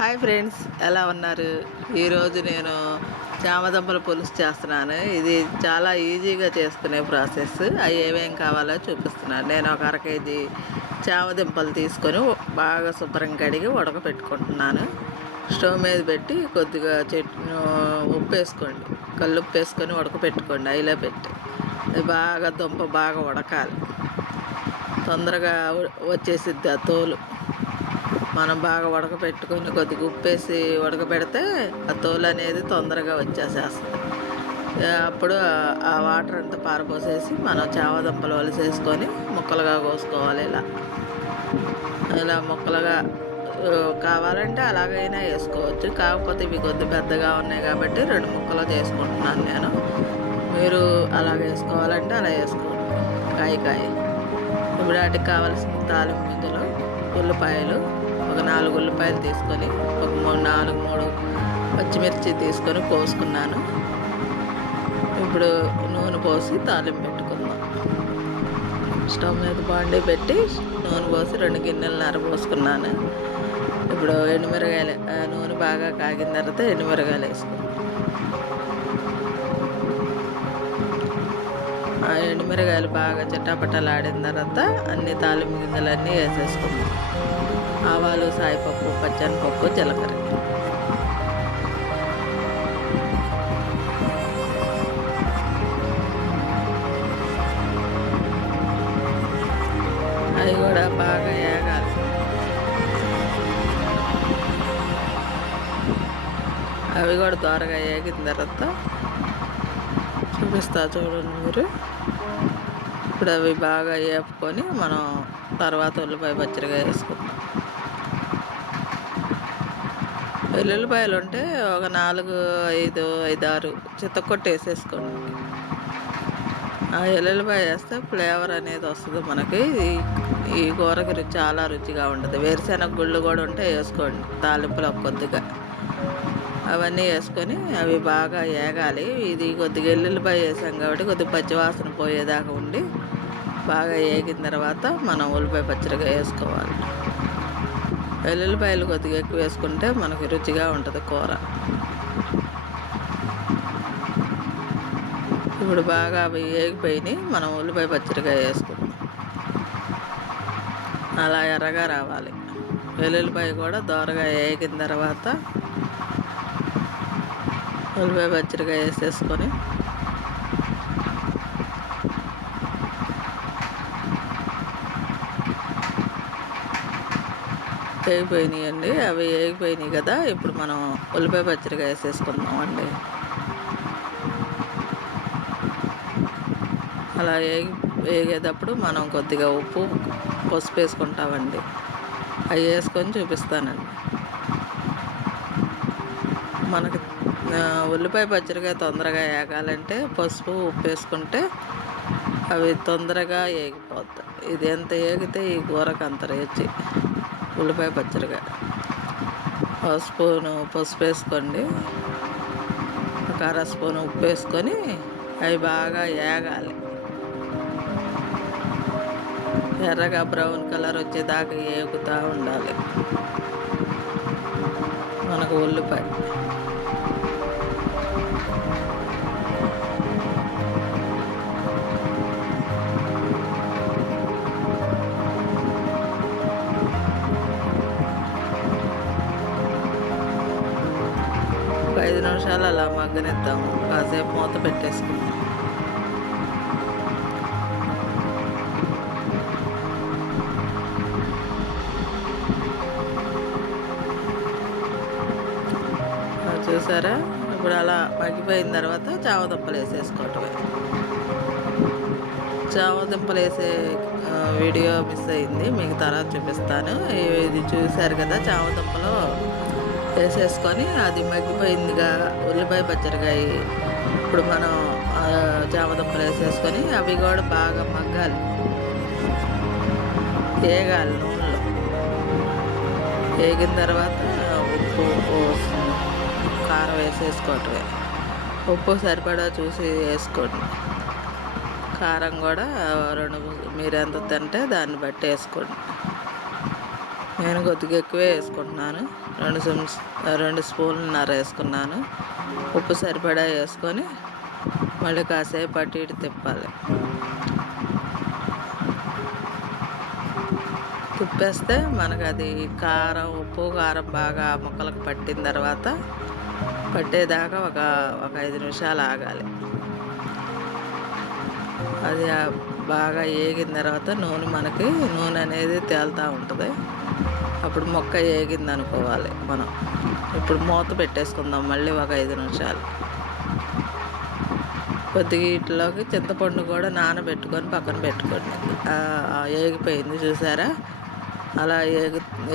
Hi friends, ఎలా ఉన్నారు? ఈరోజు నేను చామదుంపల పులుసు చేస్తున్నాను. ఇది చాలా ఈజీగా చేసుకునే ప్రాసెస్. అవి ఏమేం కావాలో చూపిస్తున్నాను. నేను ఒక అర కేజీ చామదుంపలు తీసుకొని బాగా శుభ్రం కడిగి ఉడకపెట్టుకుంటున్నాను. స్టవ్ మీద పెట్టి కొద్దిగా ఉప్పు వేసుకోండి, కల్లుప్పు వేసుకొని ఉడకపెట్టుకోండి. అయిలో పెట్టి అది బాగా దుంప బాగా ఉడకాలి. తొందరగా వచ్చేసిద్ది ఆ తోలు. మనం బాగా ఉడకపెట్టుకొని కొద్దిగా ఉప్పేసి ఉడకబెడితే ఆ తోలు అనేది తొందరగా వచ్చేసేస్తుంది. అప్పుడు ఆ వాటర్ అంతా పారపోసేసి మనం చామదుంపలు ఒలిసేసుకొని ముక్కలుగా కోసుకోవాలి. ఇలా ముక్కలుగా కావాలంటే అలాగైనా వేసుకోవచ్చు. కాకపోతే ఇవి కొద్ది పెద్దగా ఉన్నాయి కాబట్టి 2 ముక్కలు చేసుకుంటున్నాను నేను. మీరు అలాగ వేసుకోవాలంటే అలా వేసుకోండి. కాయ ఇప్పుడు వాటికి కావాల్సిన తాలింపు గింజలు, ఉల్లిపాయలు ఒక 4 ఉల్లిపాయలు తీసుకొని ఒక 3 పచ్చిమిర్చి తీసుకొని కోసుకున్నాను. ఇప్పుడు నూనె పోసి తాలింపు పెట్టుకుందాం. స్టవ్ మీద బాండీ పెట్టి నూనె పోసి 2 గిన్నెలన్నర పోసుకున్నాను. ఇప్పుడు ఎండుమిరగాయలు, నూనె బాగా కాగిన తర్వాత ఎండుమిరగాయలు వేసుకుందాం. ఆ ఎండుమిరగాయలు బాగా చిట్టాపట్టలాడిన తర్వాత అన్ని తాలింపు గింజలన్నీ వేసేసుకుందాం. ఆవాలు, సాయిపప్పు, పచ్చనిపప్పు, జీలకర్ర. అవి కూడా బాగా వేగాలి. అవి కూడా త్వరగా వేగిన తర్వాత చూపిస్తా చూడండి మీరు. ఇప్పుడు అవి బాగా వేపుకొని మనం తర్వాత ఉల్లిపాయ పచ్చడిగా వేసుకుందాం. వెల్లుల్లిపాయలు ఉంటే ఒక 4, 5, 6 చితక్కొట్టి వేసేసుకోండి. ఆ వెల్లుల్లిపాయ వేస్తే ఫ్లేవర్ అనేది వస్తుంది మనకి. ఈ కూరకి చాలా రుచిగా ఉంటుంది. వేరుశెనగ గుళ్ళు కూడా ఉంటే వేసుకోండి తాలింపులో కొద్దిగా. అవన్నీ వేసుకొని అవి బాగా వేగాలి. ఇది కొద్దిగా వెల్లుల్లిపాయ వేసాం కాబట్టి కొద్దిగా పచ్చివాసన పోయేదాకా ఉండి బాగా వేగిన తర్వాత మనం ఉల్లిపాయ పచ్చడిగా వేసుకోవాలి. వెల్లుల్లిపాయలు కొద్దిగా ఎక్కువ వేసుకుంటే మనకి రుచిగా ఉంటుంది కూర. ఇప్పుడు బాగా అవి వేగిపోయినాయి. మనం ఉల్లిపాయ పచ్చడిగా వేసుకుందాం. అలా ఎర్రగా రావాలి. వెల్లుల్లిపాయ కూడా దోరగా వేగిన తర్వాత ఉల్లిపాయ పచ్చడిగా వేసేసుకొని వేగిపోయినాయండి. అవి వేగిపోయినాయి కదా. ఇప్పుడు మనం ఉల్లిపాయ పచ్చడిగా వేసేసుకుందాం అండి. అలా వేగేటప్పుడు మనం కొద్దిగా ఉప్పు, పసుపు వేసుకుంటామండి. అవి వేసుకొని చూపిస్తానండి. మనకి ఉల్లిపాయ పచ్చడిగా తొందరగా వేగాలంటే పసుపు, ఉప్పు వేసుకుంటే అవి తొందరగా వేగిపోతాయి. ఇది ఎంత వేగితే ఈ కూరకు అంత రుచి. ఉల్లిపాయ పచ్చడిగా పసుపు వేసుకోండి. ఒక అర స్పూను ఉప్పు వేసుకొని అవి బాగా వేగాలి. ఎర్రగా బ్రౌన్ కలర్ వచ్చేదాకా వేగుతూ ఉండాలి మనకు ఉల్లిపాయ. ఒక 5 నిమిషాలు అలా మగ్గనిద్దాము. కాసేపు మూత పెట్టేసుకుందాం. చూసారా? ఇప్పుడు అలా మగ్గిపోయిన తర్వాత చామదుంపలు వేసేసుకోవటమే. చామదుంపలు వేసే వీడియో మిస్ అయింది, మీకు తర్వాత చూపిస్తాను. ఇది చూశారు కదా, చామదుంపలు వేసేసుకొని అది మగ్గిపోయిందిగా ఉల్లిపాయ పచ్చడిగా. ఇప్పుడు మనం చామదుంపలు వేసేసుకొని అవి కూడా బాగా మగ్గాలి, వేగాలి నూనెలో. వేగిన తర్వాత ఉప్పు, కారం వేసేసుకోవటమే. ఉప్పు సరిపడా చూసి వేసుకోండి. కారం కూడా మీరు ఎంత తింటే దాన్ని బట్టి వేసుకోండి. నేను కొద్దిగా ఎక్కువే వేసుకుంటున్నాను. 2 స్పూన్లున్నర వేసుకున్నాను. ఉప్పు సరిపడా వేసుకొని మళ్ళీ కాసేపు అటు ఇటు తిప్పాలి. తిప్పేస్తే మనకు అది ఉప్పు కారం బాగా ముక్కలకు పట్టిన తర్వాత పట్టేదాకా ఒక 5 నిమిషాలు ఆగాలి. అది బాగా ఏగిన తర్వాత నూనె అనేది తేలుతూ ఉంటుంది. అప్పుడు మొక్క ఏగింది అనుకోవాలి మనం. ఇప్పుడు మూత పెట్టేసుకుందాం మళ్ళీ ఒక 5 నిమిషాలు. కొద్దిగా వీటిలోకి చింతపండు కూడా నానబెట్టుకొని పక్కన పెట్టుకోండి. ఏగిపోయింది చూసారా? అలా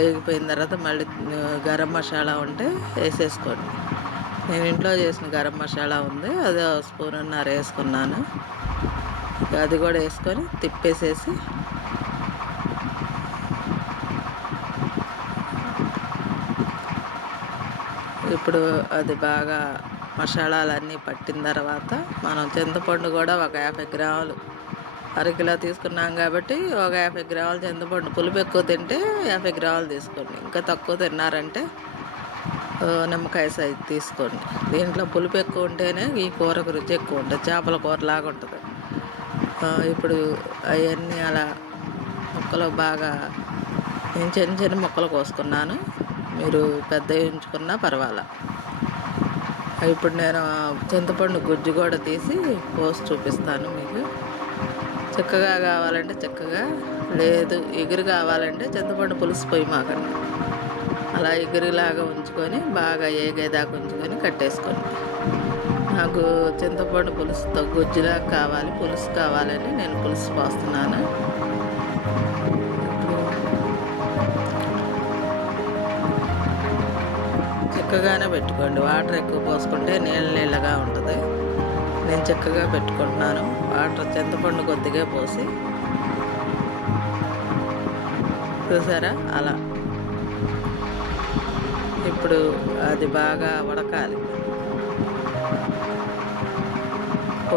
ఏగిపోయిన తర్వాత మళ్ళీ గరం మసాలా ఉంటే వేసేసుకోండి. నేను ఇంట్లో చేసిన గరం మసాలా ఉంది, అదే 1 స్పూన్నర వేసుకున్నాను. అది కూడా వేసుకొని తిప్పేసేసి ఇప్పుడు అది బాగా మసాలాలన్నీ పట్టిన తర్వాత మనం చింతపండు కూడా ఒక 50 గ్రాములు, అరకిలో తీసుకున్నాం కాబట్టి ఒక 50 గ్రాములు చింతపండు. పులుపు ఎక్కువ తింటే 50 గ్రాములు తీసుకోండి. ఇంకా తక్కువ తిన్నారంటే నిమ్మకాయ సైజు తీసుకోండి. దీంట్లో పులుపు ఎక్కువ ఉంటేనే ఈ కూరకు రుచి ఎక్కువ ఉంటుంది, చేపల కూరలాగా ఉంటుంది. ఇప్పుడు అవన్నీ అలా ముక్కలు బాగా నేను చిన్న ముక్కలు కోసుకున్నాను. మీరు పెద్దవి ఉంచుకున్నా పర్వాలా. ఇప్పుడు నేను చింతపండు గుజ్జు కూడా తీసి పోసి చూపిస్తాను మీకు. చిక్కగా కావాలంటే చిక్కగా, లేదు ఎగురు కావాలంటే చింతపండు పులుసు పొయ్యి మాకండి. అలా ఎగురులాగా ఉంచుకొని బాగా ఏగేదాకా ఉంచుకొని కట్టేసుకోండి. నాకు చింతపండు పులుసుతో గుజ్జులా కావాలి, పులుసు కావాలని నేను పులుసు పోస్తున్నాను. చిక్కగానే పెట్టుకోండి. వాటర్ ఎక్కువ పోసుకుంటే నీళ్ళగా ఉంటుంది. నేను చిక్కగా పెట్టుకుంటున్నాను. వాటర్ చింతపండు కొద్దిగా పోసి, చూసారా అలా. ఇప్పుడు అది బాగా ఉడకాలి.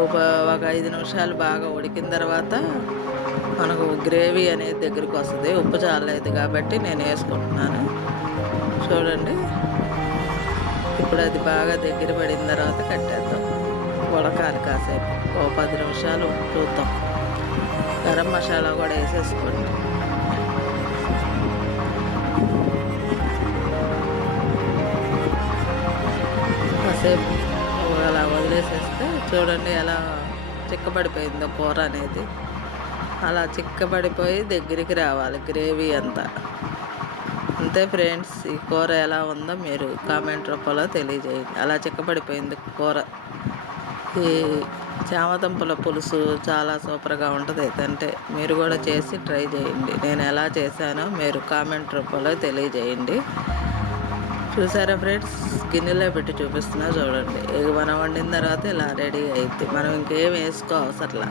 ఒక 5 నిమిషాలు బాగా ఉడికిన తర్వాత మనకు గ్రేవీ అనేది దగ్గరికి వస్తుంది. ఉప్పు చాలలేదు కాబట్టి నేను వేసుకుంటున్నాను. చూడండి, ఇప్పుడు అది బాగా దగ్గర పడిన తర్వాత కట్టేద్దాం. ఉడకాలి కాసేపు, 10 నిమిషాలు చూద్దాం. గరం మసాలా కూడా వేసేసుకోండి. కాసేపు అలా వదిలేసేస్తే చూడండి ఎలా చిక్కబడిపోయిందో కూర అనేది. అలా చిక్కబడిపోయి దగ్గరికి రావాలి గ్రేవీ అంతా. అంతే ఫ్రెండ్స్, ఈ కూర ఎలా ఉందో మీరు కామెంట్ రూపంలో తెలియజేయండి. అలా చిక్కబడిపోయింది కూర. ఈ చామదుంపల పులుసు చాలా సూపర్గా ఉంటుంది. అంటే మీరు కూడా చేసి ట్రై చేయండి. నేను ఎలా చేశానో మీరు కామెంట్ రూపంలో తెలియజేయండి. చూసారా ఫ్రెండ్స్, గిన్నెలో పెట్టి చూపిస్తున్నా చూడండి. ఇక మనం వండిన తర్వాత ఇలా రెడీ అయింది. మనం ఇంకేం వేసుకో అవసరంలా,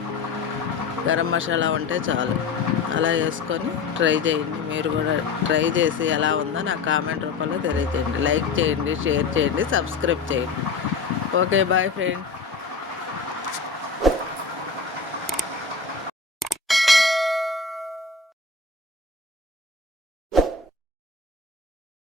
గరం మసాలా ఉంటే చాలు. అలా వేసుకొని ట్రై చేయండి. మీరు కూడా ట్రై చేసి ఎలా ఉందో నాకు కామెంట్ రూపంలో తెలియజేయండి. లైక్ చేయండి, షేర్ చేయండి, సబ్స్క్రైబ్ చేయండి. Okay, boy friend.